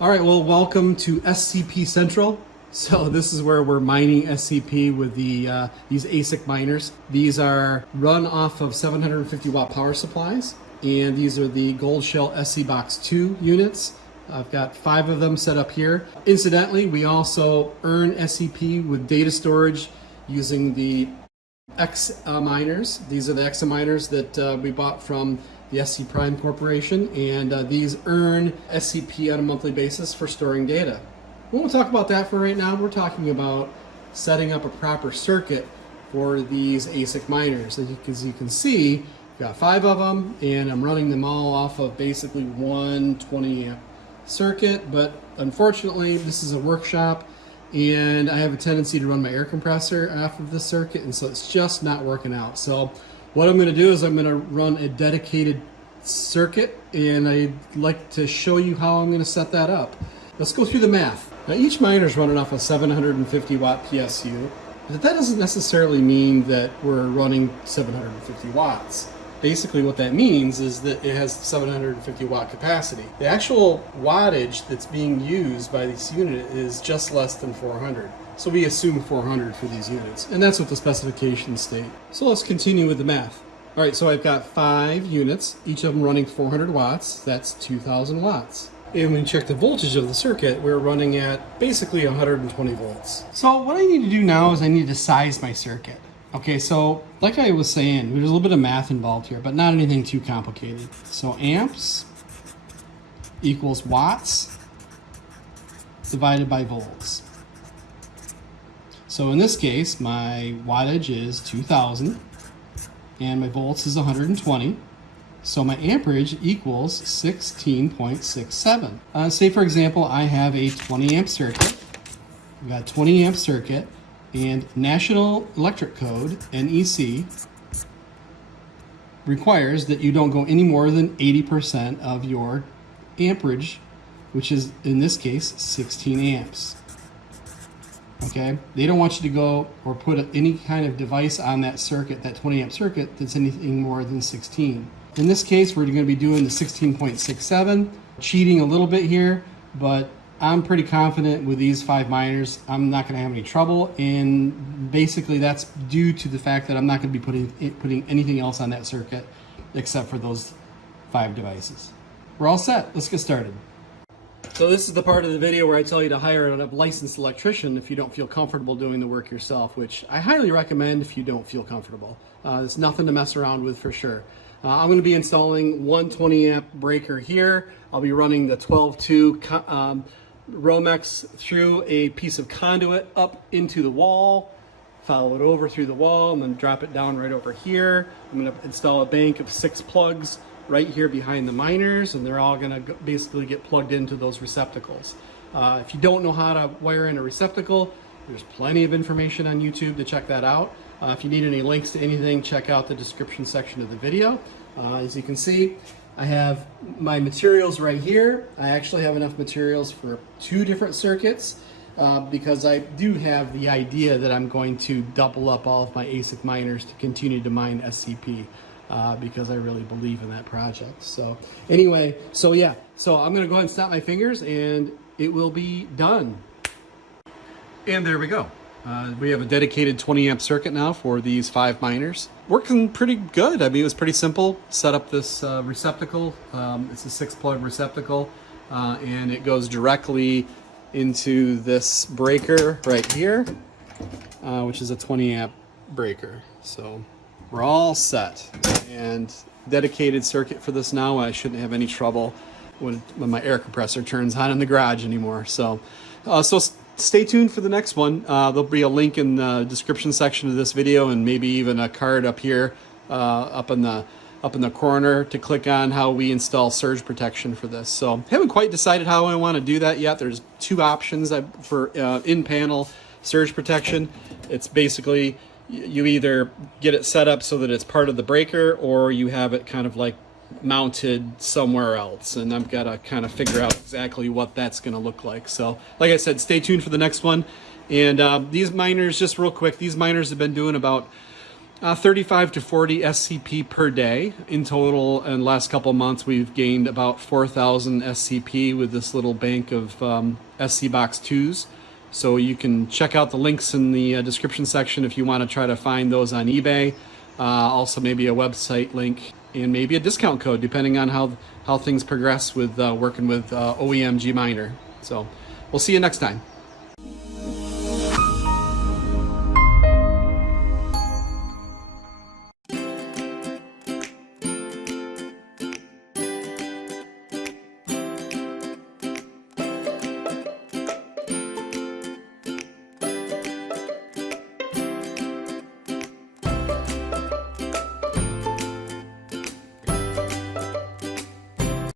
All right, well, welcome to SCP Central. So this is where we're mining SCP with these ASIC miners. These are run off of 750 watt power supplies, and these are the Goldshell SC Box 2 units. I've got 5 of them set up here. Incidentally, we also earn SCP with data storage using the X miners. These are the X miners that we bought from the SCPrime Corporation, and these earn SCP on a monthly basis for storing data. We won't talk about that for right now. We're talking about setting up a proper circuit for these ASIC miners. As you can see, I've got 5 of them, and I'm running them all off of basically one 20 amp circuit, but unfortunately this is a workshop and I have a tendency to run my air compressor off of this circuit, and so it's just not working out. So what I'm going to do is I'm going to run a dedicated circuit, and I'd like to show you how I'm going to set that up. Let's go through the math. Now each miner is running off a 750 watt PSU, but that doesn't necessarily mean that we're running 750 watts. Basically what that means is that it has 750 watt capacity. The actual wattage that's being used by this unit is just less than 400. So we assume 400 for these units, and that's what the specifications state. So let's continue with the math. All right, so I've got 5 units, each of them running 400 watts. That's 2,000 watts. And when you check the voltage of the circuit, we're running at basically 120 volts. So what I need to do now is I need to size my circuit. Okay, so like I was saying, there's a little bit of math involved here, but not anything too complicated. So amps equals watts divided by volts. So in this case, my wattage is 2,000 and my volts is 120. So my amperage equals 16.67. Say for example, I have a 20 amp circuit. We've got a 20 amp circuit, and National Electric Code, NEC, requires that you don't go any more than 80% of your amperage, which is in this case 16 amps. Okay, they don't want you to go or put any kind of device on that circuit, that 20 amp circuit, that's anything more than 16. In this case, we're going to be doing the 16.67, cheating a little bit here, but I'm pretty confident with these 5 miners, I'm not going to have any trouble, and basically that's due to the fact that I'm not going to be putting anything else on that circuit except for those 5 devices. We're all set. Let's get started. So this is the part of the video where I tell you to hire a licensed electrician if you don't feel comfortable doing the work yourself, which I highly recommend if you don't feel comfortable. There's nothing to mess around with for sure. I'm going to be installing one 20 amp breaker here. I'll be running the 12-2 Romex through a piece of conduit up into the wall, follow it over through the wall, and then drop it down right over here. I'm going to install a bank of 6 plugs right here behind the miners, and they're all going to basically get plugged into those receptacles. If you don't know how to wire in a receptacle, there's plenty of information on YouTube to check that out. If you need any links to anything, check out the description section of the video. As you can see, I have my materials right here. I actually have enough materials for 2 different circuits because I do have the idea that I'm going to double up all of my ASIC miners to continue to mine SCP because I really believe in that project. So anyway, so yeah, so I'm going to go ahead and snap my fingers and it will be done. And there we go. We have a dedicated 20 amp circuit now for these 5 miners. Working pretty good. I mean, it was pretty simple. Set up this receptacle. It's a 6 plug receptacle, and it goes directly into this breaker right here, which is a 20 amp breaker. So we're all set, and dedicated circuit for this now. I shouldn't have any trouble when my air compressor turns on in the garage anymore. So stay tuned for the next one. There'll be a link in the description section of this video, and maybe even a card up here, up in the corner to click on how we install surge protection for this. So haven't quite decided how I want to do that yet. There's 2 options for in-panel surge protection. It's basically you either get it set up so that it's part of the breaker, or you have it kind of like mounted somewhere else, and I've got to kind of figure out exactly what that's going to look like. So like I said, stay tuned for the next one. And these miners, just real quick, these miners have been doing about 35 to 40 SCP per day. In total, in the last couple months, we've gained about 4,000 SCP with this little bank of SC Box 2s. So you can check out the links in the description section if you want to try to find those on eBay. Also maybe a website link and maybe a discount code depending on how things progress with working with OEM Gminer. So we'll see you next time.